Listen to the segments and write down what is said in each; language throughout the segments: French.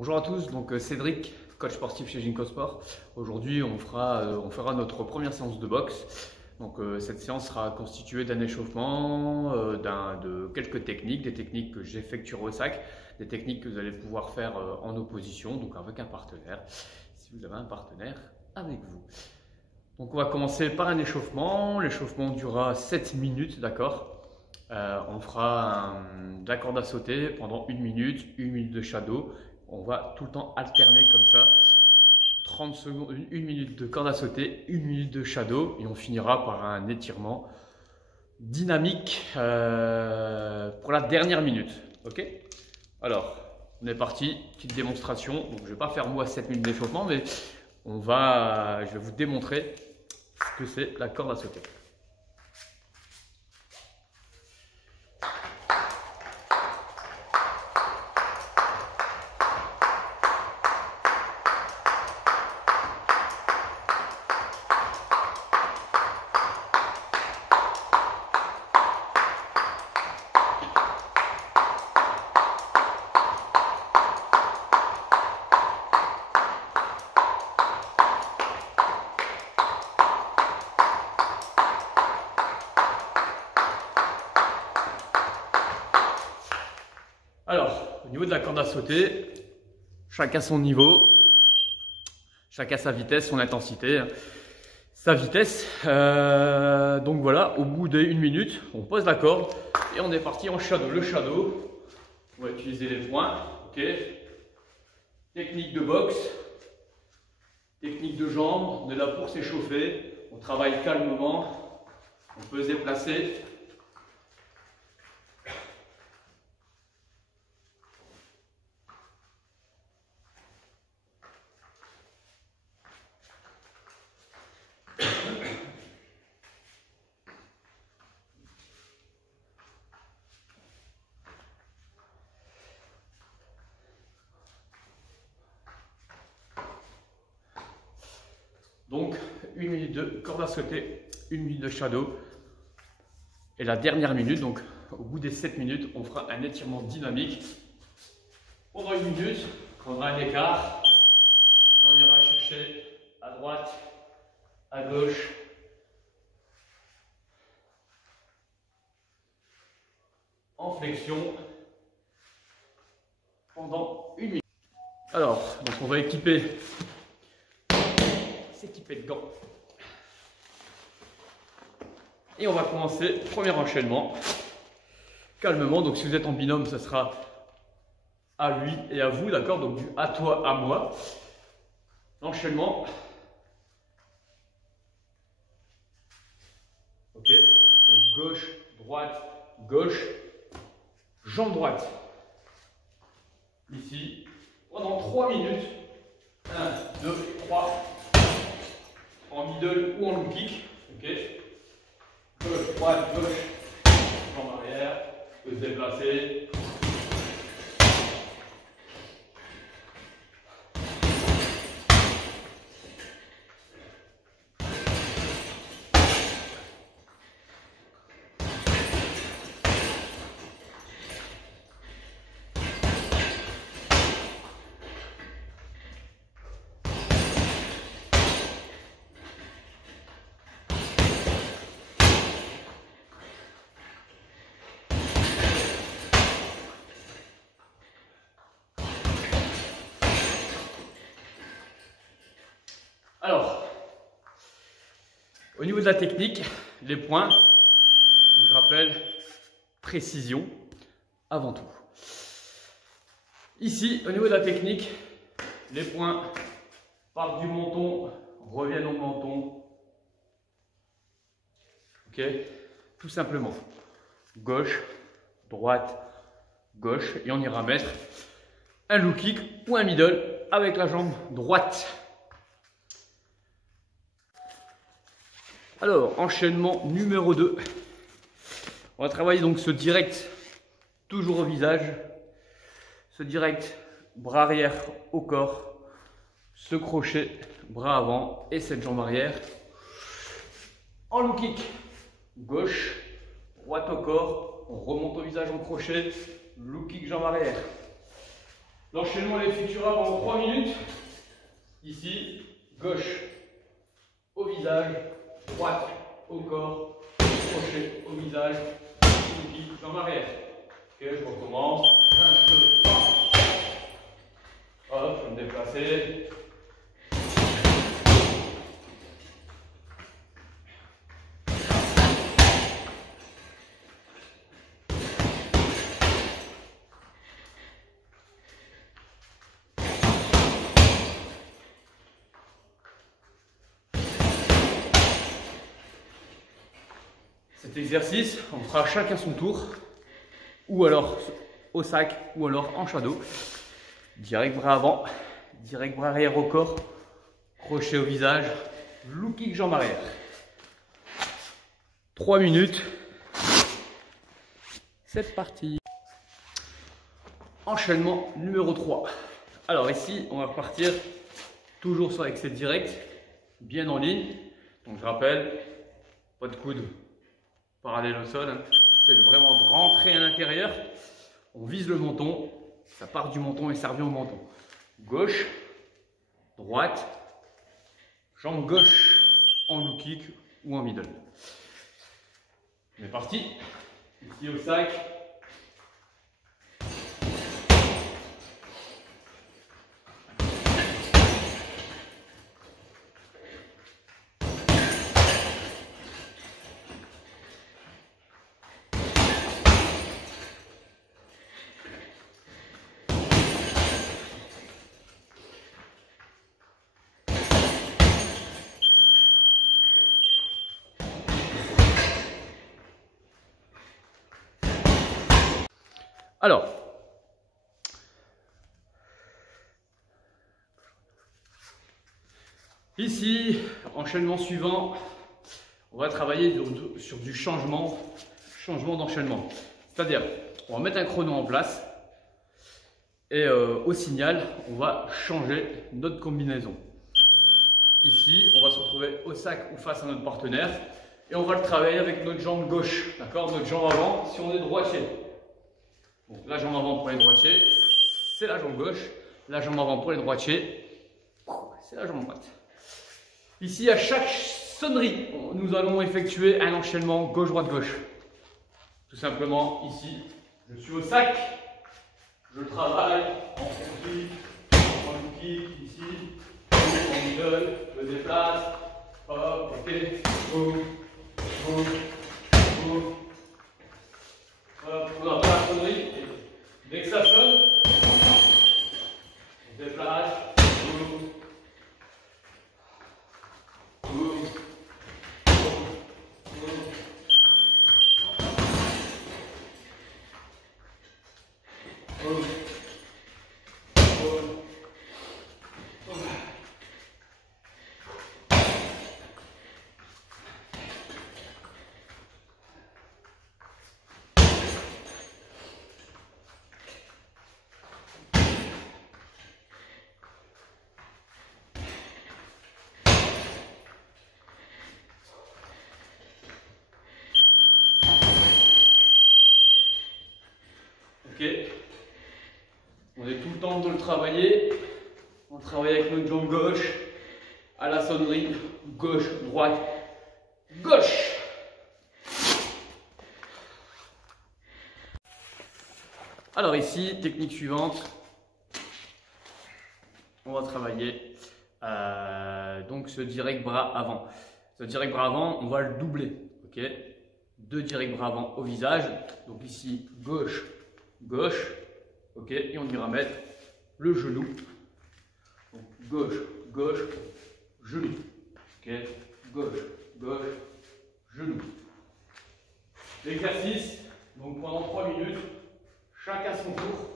Bonjour à tous, donc Cédric, coach sportif chez Ginko Sport. Aujourd'hui, on fera notre première séance de boxe. Donc cette séance sera constituée d'un échauffement, de quelques techniques, des techniques que j'effectuerai au sac, des techniques que vous allez pouvoir faire en opposition, donc avec un partenaire, si vous avez un partenaire avec vous. Donc on va commencer par un échauffement. L'échauffement durera 7 minutes, d'accord. On fera de la corde à sauter pendant 1 minute de shadow. On va tout le temps alterner comme ça. 30 secondes, 1 minute de corde à sauter, 1 minute de shadow et on finira par un étirement dynamique pour la dernière minute. Ok? Alors, on est parti, petite démonstration. Donc, je ne vais pas faire moi 7 minutes d'échauffement, mais je vais vous démontrer ce que c'est la corde à sauter. Alors, au niveau de la corde à sauter, chacun son niveau, chacun sa vitesse, son intensité, sa vitesse. Donc voilà, au bout d'1 minute, on pose la corde et on est parti en shadow. Le shadow, on va utiliser les poings, ok. Technique de boxe, technique de jambes, on est là pour s'échauffer, on travaille calmement, on peut se déplacer. Donc, 1 minute de corde à sauter, 1 minute de shadow. Et la dernière minute, donc au bout des 7 minutes, on fera un étirement dynamique. Pendant 1 minute, on prendra un écart et on ira chercher à droite, à gauche. En flexion pendant 1 minute. Alors, donc on va s'équiper de gants. Et on va commencer, premier enchaînement, calmement. Donc si vous êtes en binôme, ce sera à lui et à vous, d'accord? Donc du à toi, à moi. L'enchaînement. Ok, donc gauche, droite, gauche, jambe droite. Ici, pendant 3 minutes. 1, 2, 3. En middle ou en low kick. Ok. Gauche, droite, gauche. Jambe arrière. Peut se déplacer. Alors, au niveau de la technique, les points, donc je rappelle, précision avant tout. Ici, au niveau de la technique, les points partent du menton, reviennent au menton. Ok, tout simplement. Gauche, droite, gauche, et on ira mettre un low kick ou un middle avec la jambe droite. Alors, enchaînement numéro 2. On va travailler donc ce direct, toujours au visage. Ce direct, bras arrière au corps. Ce crochet, bras avant et cette jambe arrière. En low kick, gauche, droite au corps. On remonte au visage en crochet. Low kick, jambe arrière. L'enchaînement effectuera pendant 3 minutes. Ici, gauche au visage, droite au corps, crochet au visage, looping jambe arrière. Ok, je recommence. 1, 2, 3. Hop, je vais me déplacer. Cet exercice, on fera chacun son tour, ou alors au sac, ou alors en shadow. Direct bras avant, direct bras arrière au corps, crochet au visage, loop kick jambe arrière. 3 minutes. C'est parti. Enchaînement numéro 3. Alors ici, on va repartir toujours sur l'excès direct, bien en ligne. Donc je rappelle, pas de coude parallèle au sol, hein. C'est vraiment de rentrer à l'intérieur. On vise le menton, ça part du menton et ça revient au menton. Gauche, droite, jambe gauche en low kick ou en middle. On est parti. Ici au sac. Alors, ici, enchaînement suivant, on va travailler sur du changement d'enchaînement. C'est-à-dire, on va mettre un chrono en place et au signal, on va changer notre combinaison. Ici, on va se retrouver au sac ou face à notre partenaire et on va le travailler avec notre jambe gauche, d'accord, notre jambe avant si on est droitier. Donc, la jambe avant pour les droitiers, c'est la jambe gauche. La jambe avant pour les droitiers, c'est la jambe droite. Ici, à chaque sonnerie, nous allons effectuer un enchaînement gauche-droite-gauche. Tout simplement, ici, je suis au sac, je travaille en front kick, ici, en middle, je déplace, hop, ok, boum, boum, boum. On n'a pas la sonnerie. Dès que ça sonne, on se déplace. Boum. Boum. Boum. Boum. Boum. Ok, on est tout le temps de le travailler. On travaille avec notre jambe gauche à la sonnerie, gauche, droite, gauche. Alors ici, technique suivante, on va travailler donc ce direct bras avant. Ce direct bras avant, on va le doubler. Ok, 2 direct bras avant au visage. Donc ici, gauche, gauche, ok, et on ira mettre le genou. Donc, gauche, gauche, genou, ok, gauche, gauche, genou. L'exercice, donc pendant 3 minutes, chacun son tour.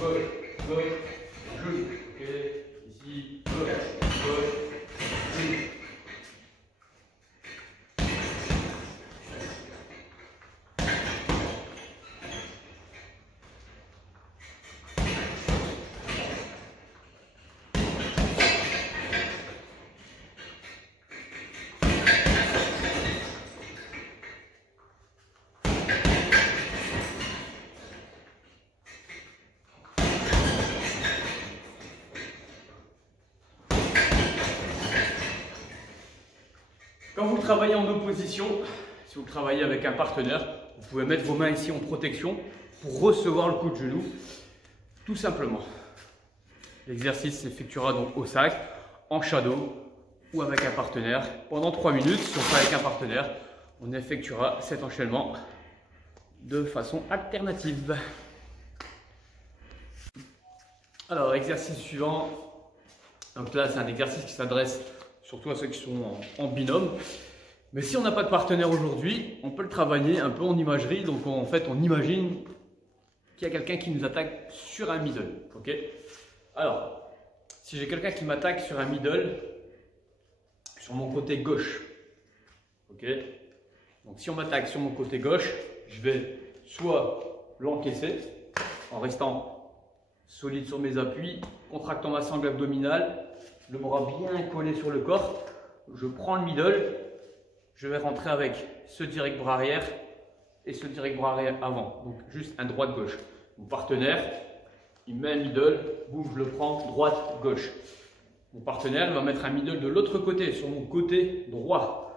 Gauche, gauche, genou, ok, ici, gauche, gauche, genou. Quand vous travaillez en opposition, si vous travaillez avec un partenaire, vous pouvez mettre vos mains ici en protection pour recevoir le coup de genou, tout simplement. L'exercice s'effectuera donc au sac, en shadow ou avec un partenaire. Pendant 3 minutes, si on fait avec un partenaire, on effectuera cet enchaînement de façon alternative. Alors, exercice suivant. Donc là, c'est un exercice qui s'adresse surtout à ceux qui sont en binôme. Mais si on n'a pas de partenaire aujourd'hui, on peut le travailler un peu en imagerie. Donc en fait, on imagine qu'il y a quelqu'un qui nous attaque sur un middle. Okay, alors, si j'ai quelqu'un qui m'attaque sur un middle, sur mon côté gauche, okay, donc si on m'attaque sur mon côté gauche, je vais soit l'encaisser en restant solide sur mes appuis, contractant ma sangle abdominale, le bras bien collé sur le corps. Je prends le middle, je vais rentrer avec ce direct bras arrière et ce direct bras arrière avant. Donc juste un droite-gauche. Mon partenaire, il met un middle, boum, je le prends, droite-gauche. Mon partenaire il va mettre un middle de l'autre côté, sur mon côté droit.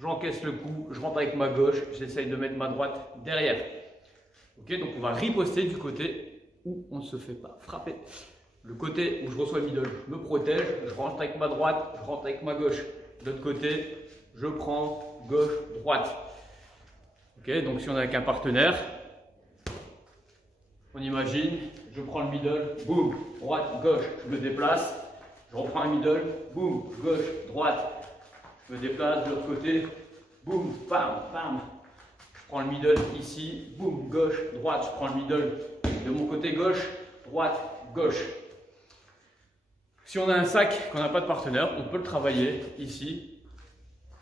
J'encaisse le coup, je rentre avec ma gauche, j'essaye de mettre ma droite derrière. Ok, donc on va riposter du côté où on ne se fait pas frapper. Le côté où je reçois le middle, je me protège, je rentre avec ma droite, je rentre avec ma gauche. De l'autre côté, je prends gauche, droite. Ok, donc si on est avec un partenaire, on imagine, je prends le middle, boum, droite, gauche, je me déplace, je reprends un middle, boum, gauche, droite, je me déplace de l'autre côté, boum, bam, bam. Je prends le middle ici, boum, gauche, droite, je prends le middle de mon côté gauche, droite, gauche. Si on a un sac, qu'on n'a pas de partenaire, on peut le travailler ici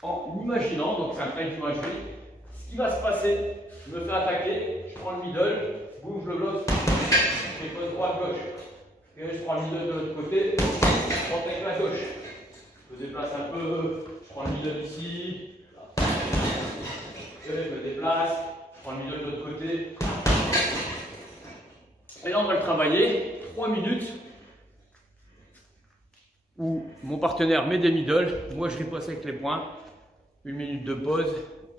en imaginant, donc c'est un travail d'imagerie. Ce qui va se passer, je me fais attaquer, je prends le middle, boum, je le bloque, je dépose droite, gauche. Et je prends le middle de l'autre côté, je rentre avec la gauche. Je me déplace un peu, je prends le middle ici, je me déplace, je prends le middle de l'autre côté. Et là, on va le travailler 3 minutes où mon partenaire met des middle, moi je riposte avec les poings, 1 minute de pause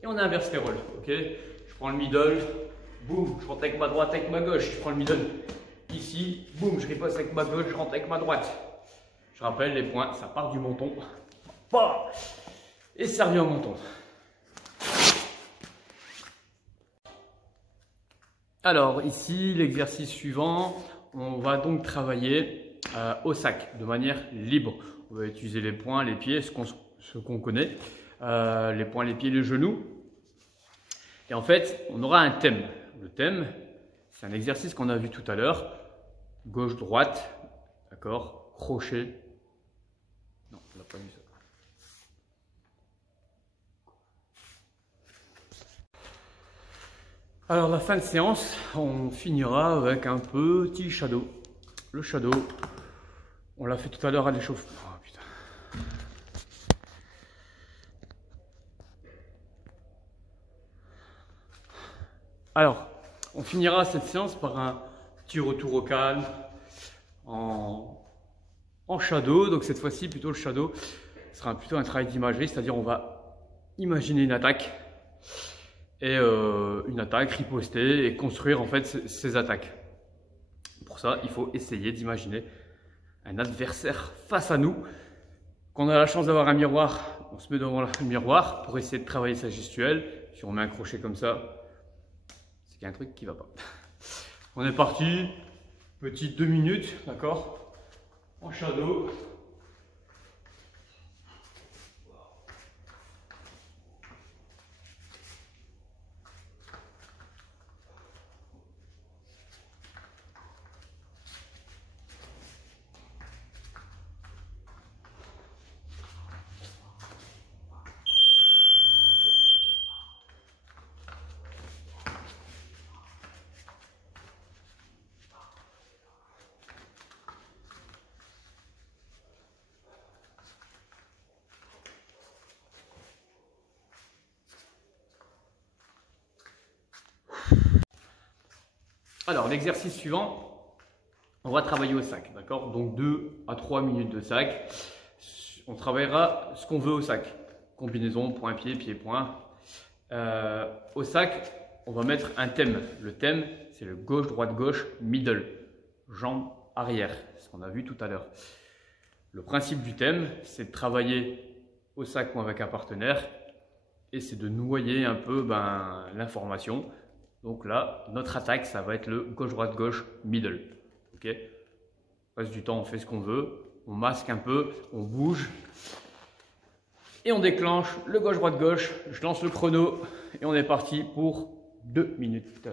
et on inverse les rôles. Okay, je prends le middle, boum, je rentre avec ma droite, avec ma gauche, je prends le middle ici, boum, je riposte avec ma gauche, je rentre avec ma droite. Je rappelle, les poings, ça part du menton et ça revient au menton. Alors ici, l'exercice suivant, on va donc travailler au sac de manière libre. On va utiliser les poings, les pieds, ce qu'on connaît, les poings, les pieds, les genoux. Et en fait, on aura un thème. Le thème, c'est un exercice qu'on a vu tout à l'heure. Gauche-droite, d'accord, crochet. Non, on n'a pas vu ça. Alors la fin de séance, on finira avec un petit shadow. Le shadow, on l'a fait tout à l'heure à l'échauffement. Oh, putain. Alors, on finira cette séance par un petit retour au calme en shadow. Donc cette fois-ci, plutôt le shadow sera plutôt un travail d'imagerie, c'est-à-dire on va imaginer une attaque. Et une attaque, riposter et construire en fait ces attaques. Pour ça, il faut essayer d'imaginer un adversaire face à nous. Quand on a la chance d'avoir un miroir, on se met devant le miroir pour essayer de travailler sa gestuelle. Si on met un crochet comme ça, c'est qu'il y a un truc qui ne va pas. On est parti, petite 2 minutes, d'accord, en shadow. Alors, l'exercice suivant, on va travailler au sac, d'accord? Donc 2 à 3 minutes de sac. On travaillera ce qu'on veut au sac. combinaison, point-pied, pied-point. Au sac, on va mettre un thème. Le thème, c'est le gauche-droite-gauche, middle, jambe arrière, ce qu'on a vu tout à l'heure. Le principe du thème, c'est de travailler au sac ou avec un partenaire et c'est de noyer un peu l'information. Donc là, notre attaque, ça va être le gauche-droite-gauche, middle. Okay, le reste du temps, on fait ce qu'on veut, on masque un peu, on bouge et on déclenche le gauche-droite-gauche. Je lance le chrono et on est parti pour 2 minutes.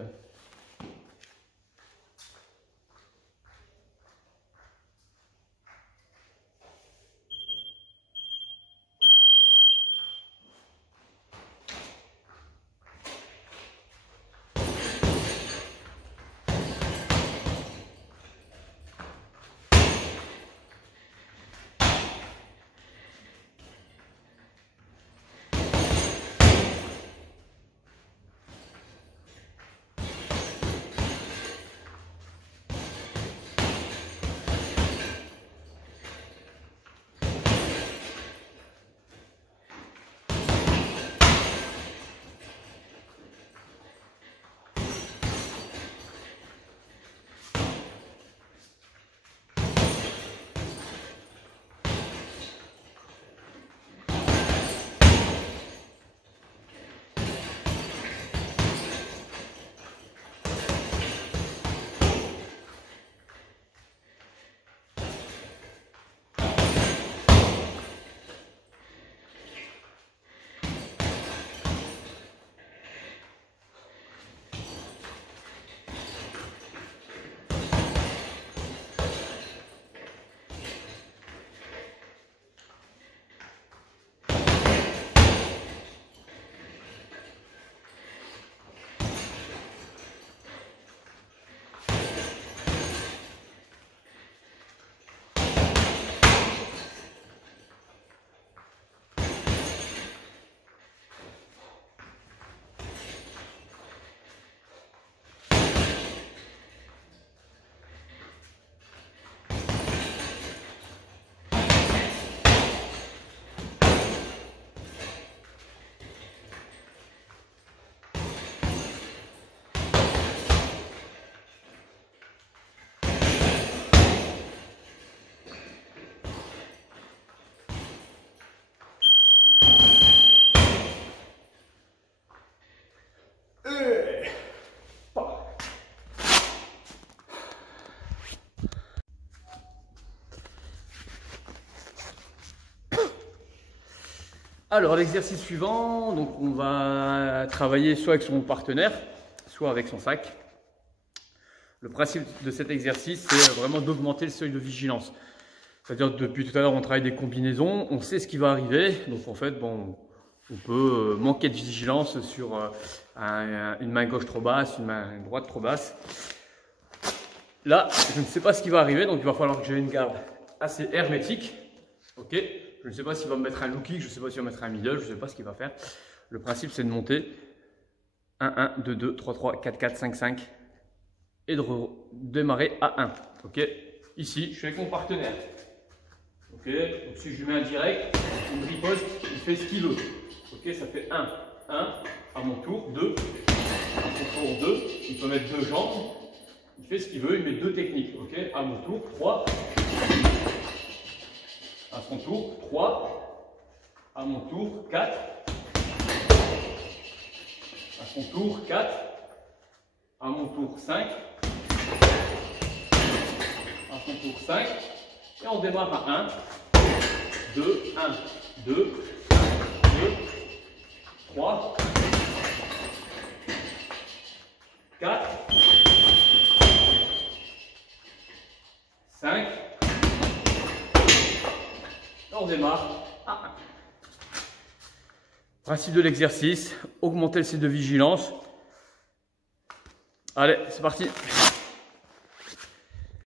Alors l'exercice suivant, donc on va travailler soit avec son partenaire, soit avec son sac. Le principe de cet exercice, c'est vraiment d'augmenter le seuil de vigilance. C'est-à-dire depuis tout à l'heure, on travaille des combinaisons, on sait ce qui va arriver. Donc en fait, bon, on peut manquer de vigilance sur une main gauche trop basse, une main droite trop basse. Là, je ne sais pas ce qui va arriver, donc il va falloir que j'ai une garde assez hermétique. Ok, je ne sais pas s'il va me mettre un low kick, je ne sais pas s'il va mettre un middle, je ne sais pas ce qu'il va faire. Le principe, c'est de monter 1, 1, 2, 2, 3, 3, 4, 4, 5, 5 et de démarrer à 1. Ok, ici, je suis avec mon partenaire. Ok, donc si je lui mets un direct, une riposte, il fait ce qu'il veut. Ok, ça fait 1, 1, à mon tour, 2, à son tour 2, il peut mettre 2 jambes, il fait ce qu'il veut, il met 2 techniques. Ok, à mon tour, 3, à son tour, 3, à mon tour, 4, à son tour, 4, à mon tour, 5, à son tour, 5, et on démarre à 1, 2, 1, 2, 2, 3, 4, 5, et on démarre à 1. Principe de l'exercice, augmenter le seuil de vigilance. Allez, c'est parti.